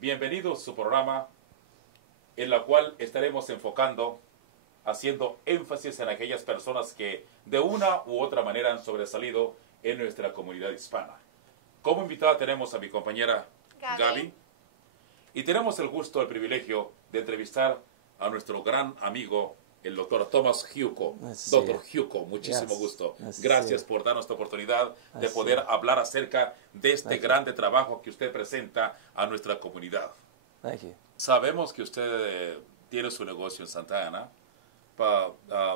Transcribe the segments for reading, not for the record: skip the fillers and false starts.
Bienvenidos a su programa en la cual estaremos enfocando, haciendo énfasis en aquellas personas que de una u otra manera han sobresalido en nuestra comunidad hispana. Como invitada tenemos a mi compañera Gaby y tenemos el gusto, el privilegio de entrevistar a nuestro gran amigo, el doctor Thomas Hewko. Doctor Hewko, muchísimo gusto. Gracias por darnos esta oportunidad de poder hablar acerca de este grande trabajo que usted presenta a nuestra comunidad. Sabemos que usted tiene su negocio en Santa Ana.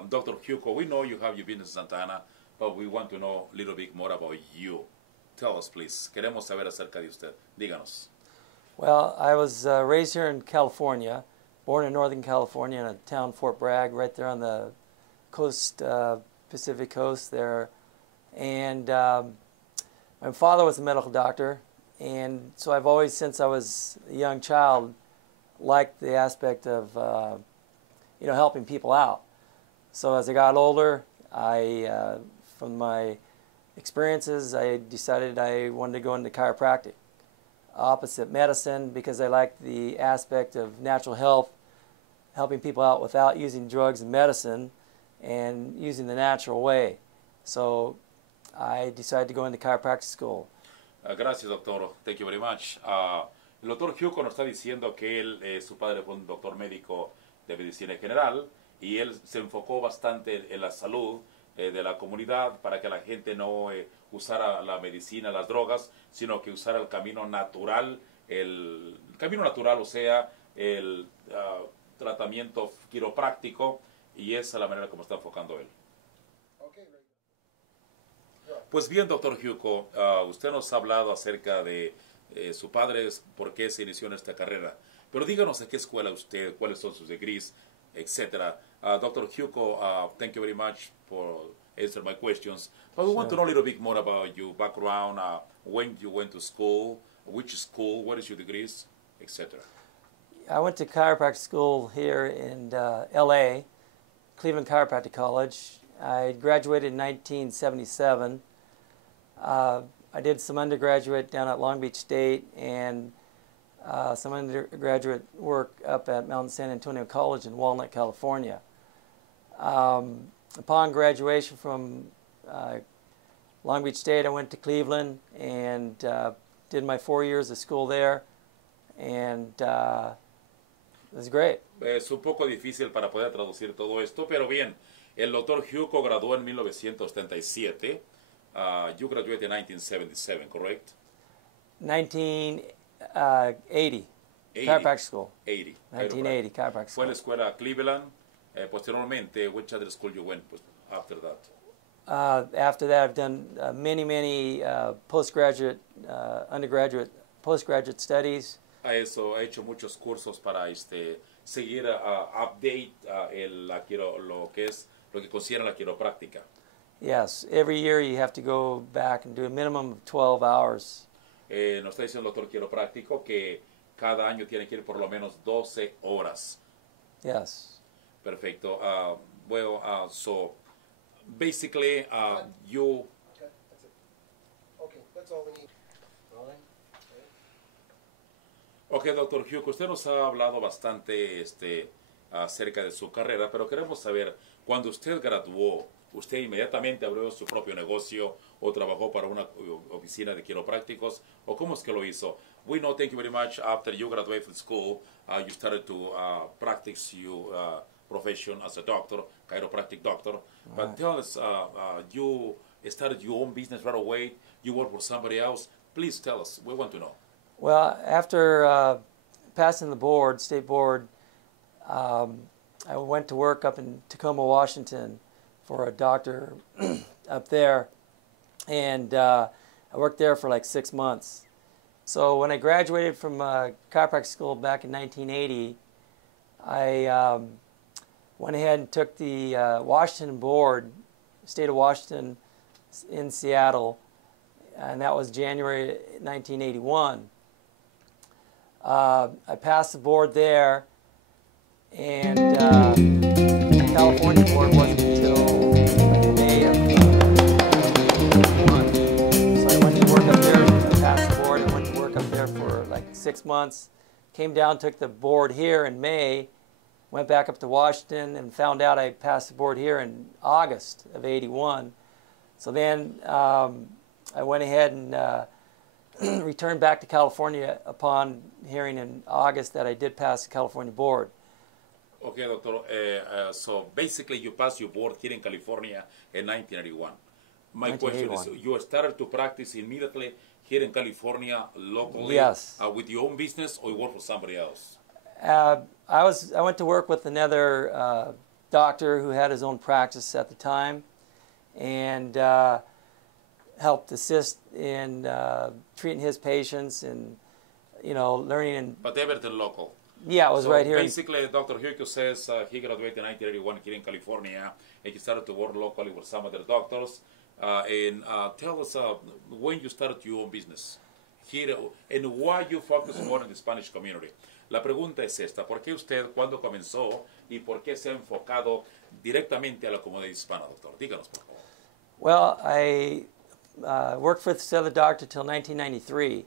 Dr. Hewko, we know you have your business in Santa Ana, but we want to know a little bit more about you. Tell us, please. Queremos saber acerca de usted. Díganos. Well, I was raised here in California. Born in Northern California in a town, Fort Bragg, right there on the coast, Pacific coast there. And my father was a medical doctor, and so I've always, since I was a young child, liked the aspect of, helping people out. So as I got older, from my experiences, I decided I wanted to go into chiropractic, opposite medicine, because I liked the aspect of natural health, helping people out without using drugs and medicine and using the natural way. So I decided to go into chiropractic school. Gracias, doctor. Thank you very much. El doctor Hewko nos está diciendo que su padre fue un doctor médico de medicina general y él se enfocó bastante en la salud de la comunidad para que la gente no usara la medicina, las drogas, sino que usara el camino natural, o sea, el tratamiento quiropráctico, y esa es la manera como está enfocando él. Pues bien, doctor Hewko, usted nos ha hablado acerca de su padre, por qué se inició en esta carrera, pero díganos a qué escuela usted, cuáles son sus degrees, etc. Dr. Hewko, thank you very much for answering my questions. But we want to know a little bit more about your background, when you went to school, which school, what is your degrees, etc. I went to chiropractic school here in L.A., Cleveland Chiropractic College. I graduated in 1977. I did some undergraduate down at Long Beach State and some undergraduate work up at Mount San Antonio College in Walnut, California. Upon graduation from Long Beach State, I went to Cleveland and did my 4 years of school there, and it was great. Es un poco difícil para poder traducir todo esto, pero bien, el doctor Hewko graduó en 1977. You graduated in 1977, correct? 1980. Chiropractic school. 1980, chiropractic school. Fue a la escuela Cleveland. Posteriormente, which other school you went after that? After that, I've done many postgraduate, undergraduate, postgraduate studies. A eso, ha hecho muchos cursos para seguir update lo que considera la quiropráctica. Yes, every year you have to go back and do a minimum of 12 hours. Nos está diciendo el doctor quiropráctico que cada año tiene que ir por lo menos 12 horas. Yes. Perfecto. So basically, you. Okay, that's it. Okay, that's all we need. Rolling. Okay, doctor Hewko, usted nos ha hablado bastante acerca de su carrera, pero queremos saber, cuando usted graduó, ¿usted inmediatamente abrió su propio negocio o trabajó para una oficina de quiroprácticos? ¿O cómo es que lo hizo? We know, thank you very much, after you graduated from school, you started to practice your profession as a doctor, chiropractic doctor. But tell us, you started your own business right away, you work for somebody else. Please tell us, we want to know. Well, after passing the board, state board, I went to work up in Tacoma, Washington for a doctor up there, and I worked there for like 6 months. So when I graduated from chiropractic school back in 1980, I went ahead and took the Washington board, state of Washington in Seattle, and that was January 1981. I passed the board there, and the California board wasn't until May of 1981. So I went to work up there, I passed the board, I went to work up there for like 6 months, came down, took the board here in May, went back up to Washington and found out I passed the board here in August of '81. So then I went ahead and returned back to California upon hearing in August that I did pass the California board. Okay, doctor. So basically you passed your board here in California in 1981. My question is, you started to practice immediately here in California locally? Yes. With your own business, or you work for somebody else? I went to work with another doctor who had his own practice at the time, and helped assist in treating his patients and, you know, learning. And but everything local. Yeah, it was so right here. Basically, Dr. Hewko says he graduated in 1981 here in California, and he started to work locally with some other doctors. And tell us when you started your own business here and why you focus more on the Spanish community. La pregunta es esta: ¿por qué usted cuándo comenzó y por qué se ha enfocado directamente a la comunidad hispana, doctor? Díganos, por favor. Well, I worked for this other doctor till 1993.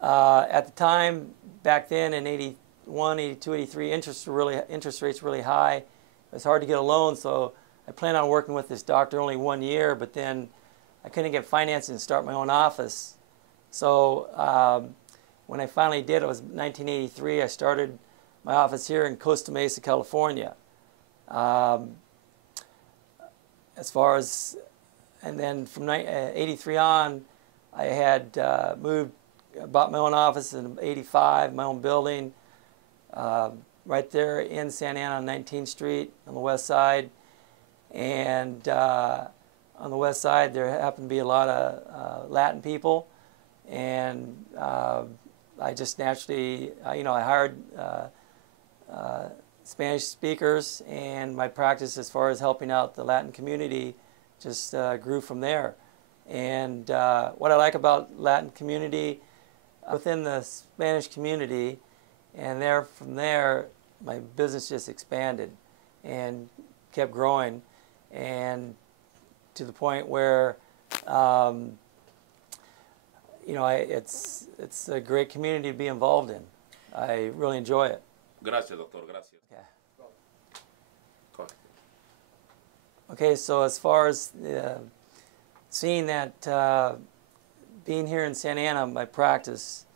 At the time, back then in 81, 82, 83, interest rates really high. It was hard to get a loan, so I planned on working with this doctor only 1 year, but then I couldn't get financing to start my own office. So when I finally did, it was 1983, I started my office here in Costa Mesa, California. As far as, and then from 83 on, I had bought my own office in 85, my own building, right there in Santa Ana on 19th Street on the west side. And on the west side, there happened to be a lot of Latin people, and I just naturally, you know, I hired Spanish speakers, and my practice as far as helping out the Latin community just grew from there. And what I like about Latin community, within the Spanish community, and from there, my business just expanded and kept growing, and to the point where, you know, it's a great community to be involved in. I really enjoy it. Gracias, doctor. Gracias. Okay, so as far as seeing that, being here in Santa Ana, my practice,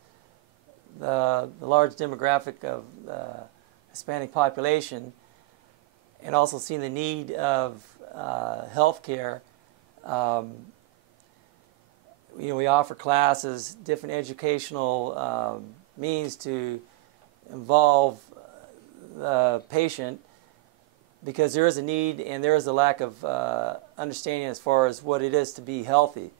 the large demographic of the Hispanic population, and also seeing the need of health care, you know, we offer classes, different educational means to involve the patient, because there is a need and there is a lack of understanding as far as what it is to be healthy,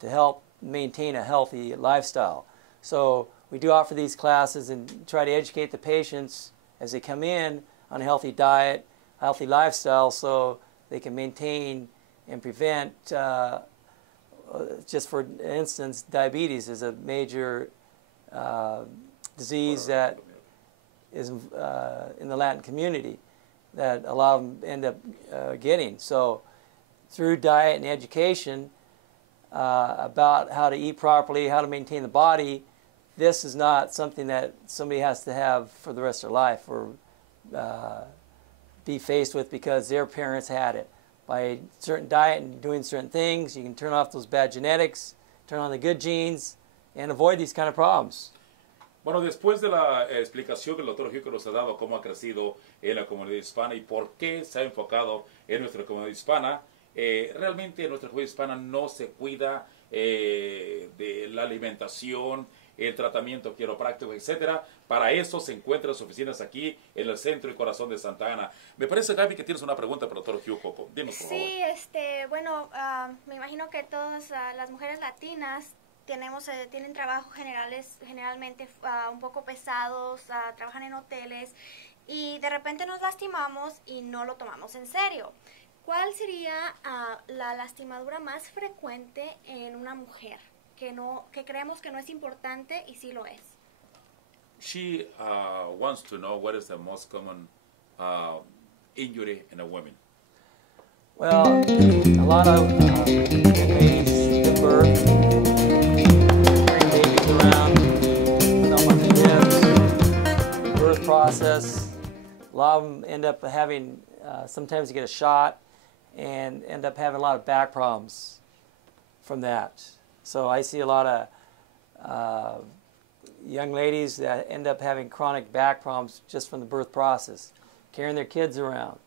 to help maintain a healthy lifestyle. So we do offer these classes and try to educate the patients as they come in on a healthy diet, healthy lifestyle, so they can maintain and prevent, just for instance, diabetes is a major disease that is in the Latin community that a lot of them end up getting. So through diet and education about how to eat properly, how to maintain the body, this is not something that somebody has to have for the rest of their life or be faced with because their parents had it. By certain diet and doing certain things, you can turn off those bad genetics, turn on the good genes, and avoid these kind of problems. Bueno, después de la explicación que el doctor Hewko nos ha dado cómo ha crecido en la comunidad hispana y por qué se ha enfocado en nuestra comunidad hispana, realmente nuestra comunidad hispana no se cuida de la alimentación, el tratamiento quiropráctico, etcétera. Para eso se encuentran las oficinas aquí en el centro y corazón de Santa Ana. Me parece, Gaby, que tienes una pregunta para el doctor Hewko. Dinos, por favor. Sí, bueno, me imagino que todas las mujeres latinas tienen trabajos generalmente un poco pesados, trabajan en hoteles y de repente nos lastimamos y no lo tomamos en serio. ¿Cuál sería la lastimadura más frecuente en una mujer que creemos que no es importante y sí lo es? She wants to know what is the most common injury in a woman. Well, a lot of ladies give birth, bring babies around, put them on the hips, process. A lot of them end up having, sometimes you get a shot and end up having a lot of back problems from that. So I see a lot of young ladies that end up having chronic back problems just from the birth process, carrying their kids around,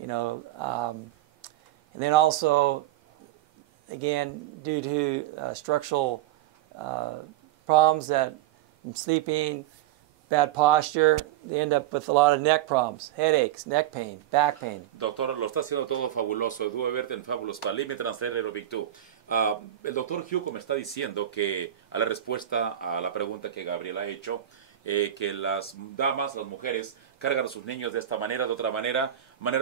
you know. And then also, again, due to structural problems that from sleeping, bad posture, they end up with a lot of neck problems, headaches, neck pain, back pain. Doctor, lo está haciendo todo fabuloso. Due verte en fabulous palime transfer aerobic too. El doctor Hewko me está diciendo que, a la respuesta a la pregunta que Gabriel ha hecho, que las damas, las mujeres, cargan a sus niños de esta manera, de otra manera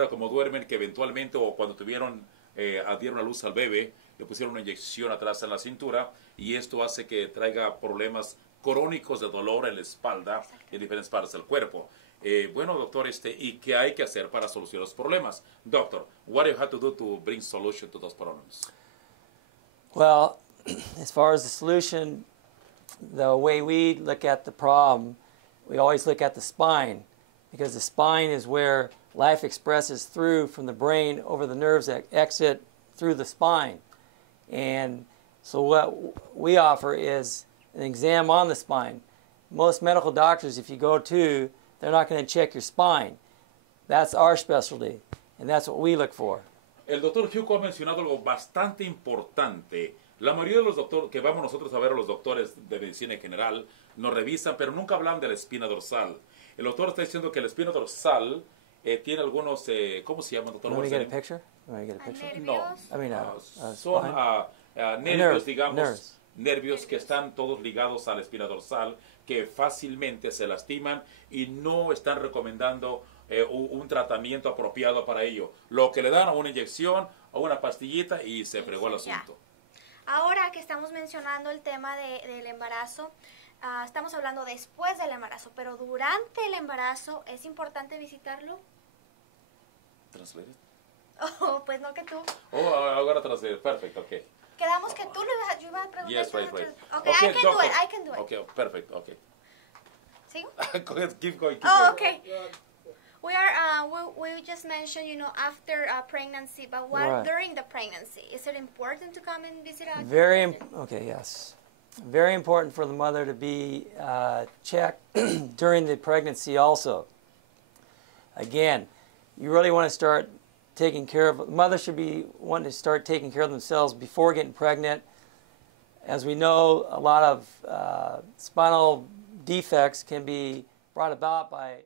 como duermen, que eventualmente o cuando dieron a luz al bebé, le pusieron una inyección atrás en la cintura y esto hace que traiga problemas crónicos de dolor en la espalda y en diferentes partes del cuerpo. Bueno, doctor, ¿y qué hay que hacer para solucionar los problemas? Doctor, what do you have to do to bring solution to those problems? Well, as far as the solution, the way we look at the problem, we always look at the spine, because the spine is where life expresses through from the brain over the nerves that exit through the spine. And so what we offer is an exam on the spine. Most medical doctors, if you go to, they're not going to check your spine. That's our specialty, and that's what we look for. El doctor Hewko ha mencionado algo bastante importante. La mayoría de los doctores, que vamos nosotros a ver a los doctores de medicina en general, nos revisan, pero nunca hablan de la espina dorsal. El doctor está diciendo que la espina dorsal tiene algunos, ¿cómo se llama, doctor? Want me to get a picture? Want me to get a picture? No, I mean, son nervios, digamos, nerves. nervios que están todos ligados a la espina dorsal, que fácilmente se lastiman y no están recomendando un tratamiento apropiado para ello. Lo que le dan a una inyección o una pastillita y se fregó el asunto. Ahora que estamos mencionando el tema del embarazo, estamos hablando después del embarazo, pero durante el embarazo, ¿es importante visitarlo? ¿Translated? Oh, pues no que tú. Oh, ahora translated. Perfecto, ok. Quedamos que tú yo iba a preguntar. Yes, right. Okay, I can do it. Okay, perfect, okay. ¿Sigo? Go ahead, keep going. Okay. We just mentioned, after pregnancy, but what Right. during the pregnancy? Is it important to come and visit us? Okay, yes. Very important for the mother to be checked during the pregnancy also. Again, you really want to start taking care of, mothers should be wanting to start taking care of themselves before getting pregnant. As we know, a lot of spinal defects can be brought about by